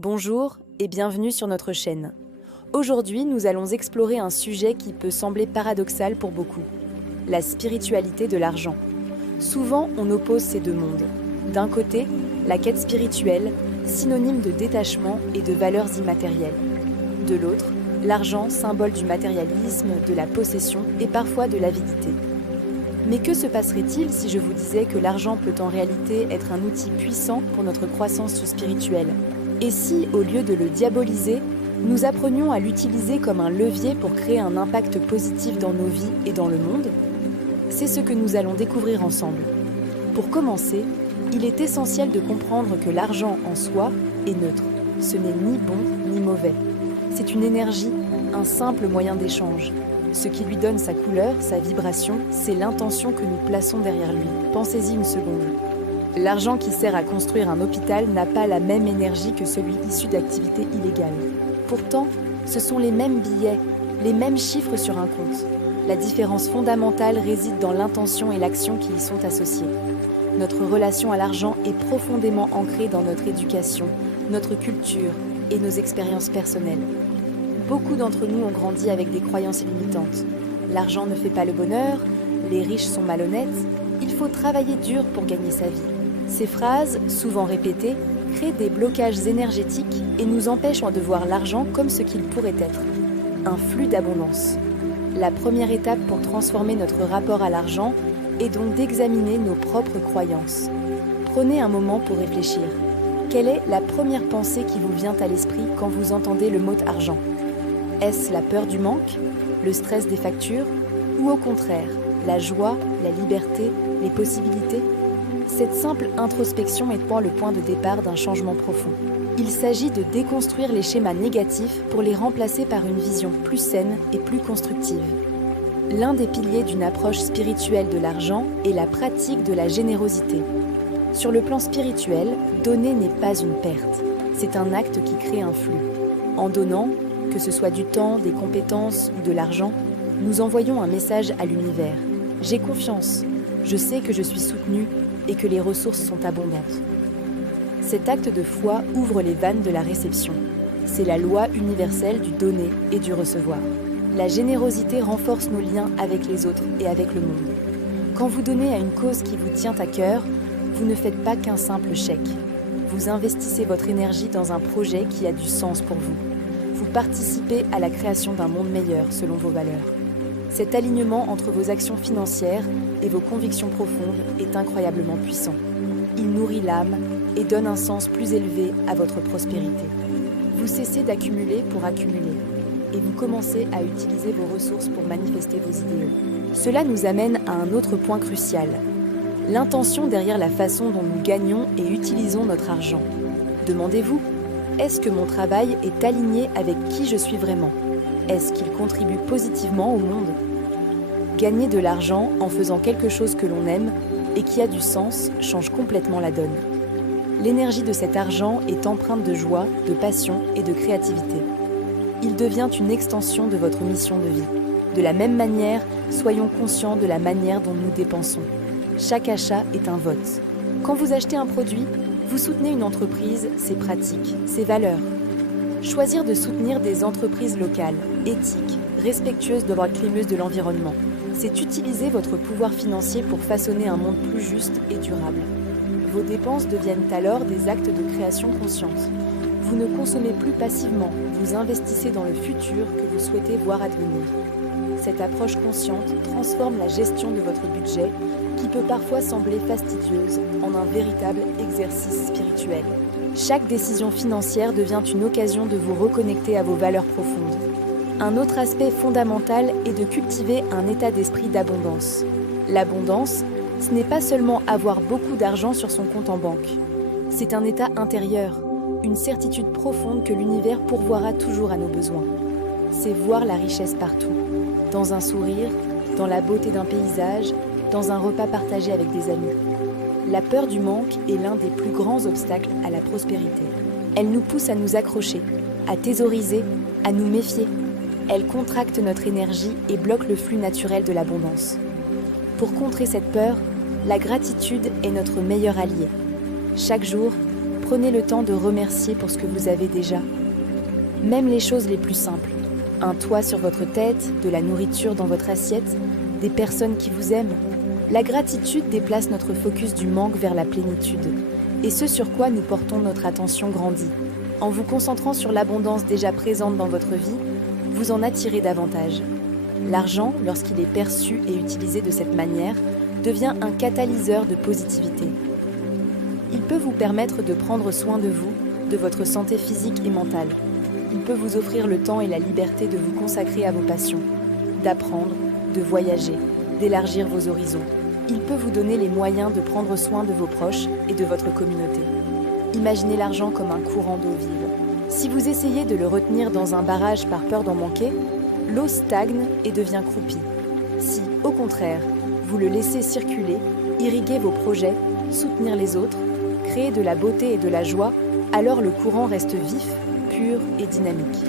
Bonjour et bienvenue sur notre chaîne. Aujourd'hui, nous allons explorer un sujet qui peut sembler paradoxal pour beaucoup, la spiritualité de l'argent. Souvent, on oppose ces deux mondes. D'un côté, la quête spirituelle, synonyme de détachement et de valeurs immatérielles. De l'autre, l'argent, symbole du matérialisme, de la possession et parfois de l'avidité. Mais que se passerait-il si je vous disais que l'argent peut en réalité être un outil puissant pour notre croissance spirituelle ? Et si, au lieu de le diaboliser, nous apprenions à l'utiliser comme un levier pour créer un impact positif dans nos vies et dans le monde ? C'est ce que nous allons découvrir ensemble. Pour commencer, il est essentiel de comprendre que l'argent en soi est neutre. Ce n'est ni bon ni mauvais. C'est une énergie, un simple moyen d'échange. Ce qui lui donne sa couleur, sa vibration, c'est l'intention que nous plaçons derrière lui. Pensez-y une seconde. L'argent qui sert à construire un hôpital n'a pas la même énergie que celui issu d'activités illégales. Pourtant, ce sont les mêmes billets, les mêmes chiffres sur un compte. La différence fondamentale réside dans l'intention et l'action qui y sont associées. Notre relation à l'argent est profondément ancrée dans notre éducation, notre culture et nos expériences personnelles. Beaucoup d'entre nous ont grandi avec des croyances limitantes. L'argent ne fait pas le bonheur, les riches sont malhonnêtes, il faut travailler dur pour gagner sa vie. Ces phrases, souvent répétées, créent des blocages énergétiques et nous empêchent de voir l'argent comme ce qu'il pourrait être, un flux d'abondance. La première étape pour transformer notre rapport à l'argent est donc d'examiner nos propres croyances. Prenez un moment pour réfléchir. Quelle est la première pensée qui vous vient à l'esprit quand vous entendez le mot argent ? Est-ce la peur du manque, le stress des factures, ou au contraire, la joie, la liberté, les possibilités ? Cette simple introspection est le point de départ d'un changement profond. Il s'agit de déconstruire les schémas négatifs pour les remplacer par une vision plus saine et plus constructive. L'un des piliers d'une approche spirituelle de l'argent est la pratique de la générosité. Sur le plan spirituel, donner n'est pas une perte, c'est un acte qui crée un flux. En donnant, que ce soit du temps, des compétences ou de l'argent, nous envoyons un message à l'univers. J'ai confiance, je sais que je suis soutenu et que les ressources sont abondantes. Cet acte de foi ouvre les vannes de la réception. C'est la loi universelle du donner et du recevoir. La générosité renforce nos liens avec les autres et avec le monde. Quand vous donnez à une cause qui vous tient à cœur, vous ne faites pas qu'un simple chèque. Vous investissez votre énergie dans un projet qui a du sens pour vous. Vous participez à la création d'un monde meilleur selon vos valeurs. Cet alignement entre vos actions financières et vos convictions profondes est incroyablement puissant. Il nourrit l'âme et donne un sens plus élevé à votre prospérité. Vous cessez d'accumuler pour accumuler et vous commencez à utiliser vos ressources pour manifester vos idéaux. Cela nous amène à un autre point crucial, l'intention derrière la façon dont nous gagnons et utilisons notre argent. Demandez-vous, est-ce que mon travail est aligné avec qui je suis vraiment ? Est-ce qu'il contribue positivement au monde ? Gagner de l'argent en faisant quelque chose que l'on aime et qui a du sens change complètement la donne. L'énergie de cet argent est empreinte de joie, de passion et de créativité. Il devient une extension de votre mission de vie. De la même manière, soyons conscients de la manière dont nous dépensons. Chaque achat est un vote. Quand vous achetez un produit, vous soutenez une entreprise, ses pratiques, ses valeurs. Choisir de soutenir des entreprises locales, éthiques, respectueuses de droits climat de l'environnement, c'est utiliser votre pouvoir financier pour façonner un monde plus juste et durable. Vos dépenses deviennent alors des actes de création consciente. Vous ne consommez plus passivement, vous investissez dans le futur que vous souhaitez voir advenir. Cette approche consciente transforme la gestion de votre budget, qui peut parfois sembler fastidieuse, en un véritable exercice spirituel. Chaque décision financière devient une occasion de vous reconnecter à vos valeurs profondes. Un autre aspect fondamental est de cultiver un état d'esprit d'abondance. L'abondance, ce n'est pas seulement avoir beaucoup d'argent sur son compte en banque. C'est un état intérieur, une certitude profonde que l'univers pourvoira toujours à nos besoins. C'est voir la richesse partout, dans un sourire, dans la beauté d'un paysage, dans un repas partagé avec des amis. La peur du manque est l'un des plus grands obstacles à la prospérité. Elle nous pousse à nous accrocher, à thésauriser, à nous méfier. Elle contracte notre énergie et bloque le flux naturel de l'abondance. Pour contrer cette peur, la gratitude est notre meilleur allié. Chaque jour, Prenez le temps de remercier pour ce que vous avez déjà. Même les choses les plus simples. Un toit sur votre tête, de la nourriture dans votre assiette, des personnes qui vous aiment. La gratitude déplace notre focus du manque vers la plénitude. Et ce sur quoi nous portons notre attention grandit. En vous concentrant sur l'abondance déjà présente dans votre vie, vous en attirez davantage. L'argent, lorsqu'il est perçu et utilisé de cette manière, devient un catalyseur de positivité. Il peut vous permettre de prendre soin de vous, de votre santé physique et mentale. Il peut vous offrir le temps et la liberté de vous consacrer à vos passions, d'apprendre, de voyager, d'élargir vos horizons. Il peut vous donner les moyens de prendre soin de vos proches et de votre communauté. Imaginez l'argent comme un courant d'eau vive. Si vous essayez de le retenir dans un barrage par peur d'en manquer, l'eau stagne et devient croupie. Si, au contraire, vous le laissez circuler, irriguer vos projets, soutenir les autres, créer de la beauté et de la joie, alors le courant reste vif, pur et dynamique.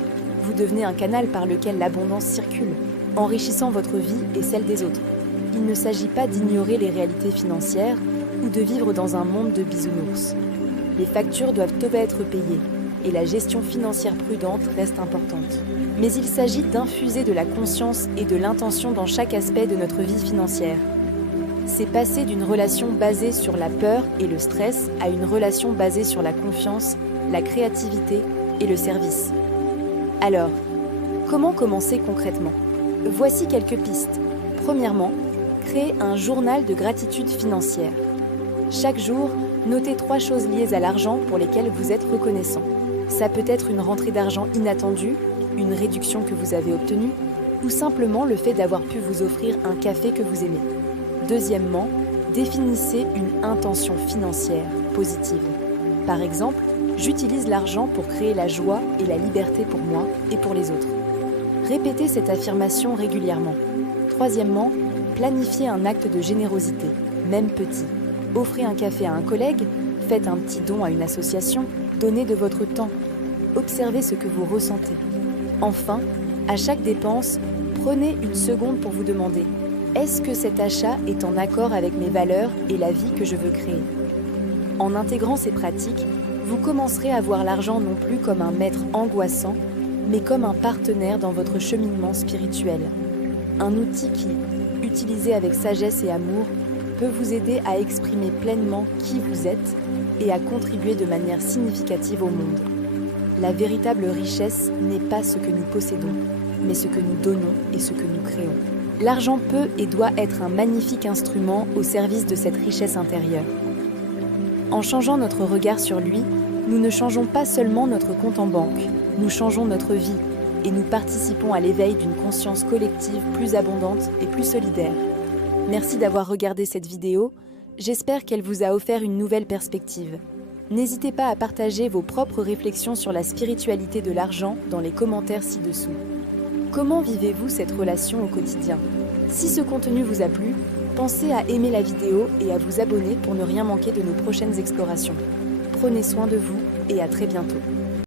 Vous devenez un canal par lequel l'abondance circule, enrichissant votre vie et celle des autres. Il ne s'agit pas d'ignorer les réalités financières ou de vivre dans un monde de bisounours. Les factures doivent être payées et la gestion financière prudente reste importante. Mais il s'agit d'infuser de la conscience et de l'intention dans chaque aspect de notre vie financière. C'est passer d'une relation basée sur la peur et le stress à une relation basée sur la confiance, la créativité et le service. Alors, comment commencer concrètement ? Voici quelques pistes. Premièrement, créer un journal de gratitude financière. Chaque jour, notez 3 choses liées à l'argent pour lesquelles vous êtes reconnaissant. Ça peut être une rentrée d'argent inattendue, une réduction que vous avez obtenue, ou simplement le fait d'avoir pu vous offrir un café que vous aimez. Deuxièmement, définissez une intention financière positive. Par exemple, j'utilise l'argent pour créer la joie et la liberté pour moi et pour les autres. Répétez cette affirmation régulièrement. Troisièmement, planifiez un acte de générosité, même petit. Offrez un café à un collègue, faites un petit don à une association, donnez de votre temps. Observez ce que vous ressentez. Enfin, à chaque dépense, prenez une seconde pour vous demander « Est-ce que cet achat est en accord avec mes valeurs et la vie que je veux créer ?» En intégrant ces pratiques, vous commencerez à voir l'argent non plus comme un maître angoissant, mais comme un partenaire dans votre cheminement spirituel. Un outil qui, utilisé avec sagesse et amour, peut vous aider à exprimer pleinement qui vous êtes et à contribuer de manière significative au monde. La véritable richesse n'est pas ce que nous possédons, mais ce que nous donnons et ce que nous créons. L'argent peut et doit être un magnifique instrument au service de cette richesse intérieure. En changeant notre regard sur lui, nous ne changeons pas seulement notre compte en banque, nous changeons notre vie et nous participons à l'éveil d'une conscience collective plus abondante et plus solidaire. Merci d'avoir regardé cette vidéo, j'espère qu'elle vous a offert une nouvelle perspective. N'hésitez pas à partager vos propres réflexions sur la spiritualité de l'argent dans les commentaires ci-dessous. Comment vivez-vous cette relation au quotidien ? Si ce contenu vous a plu, pensez à aimer la vidéo et à vous abonner pour ne rien manquer de nos prochaines explorations. Prenez soin de vous et à très bientôt.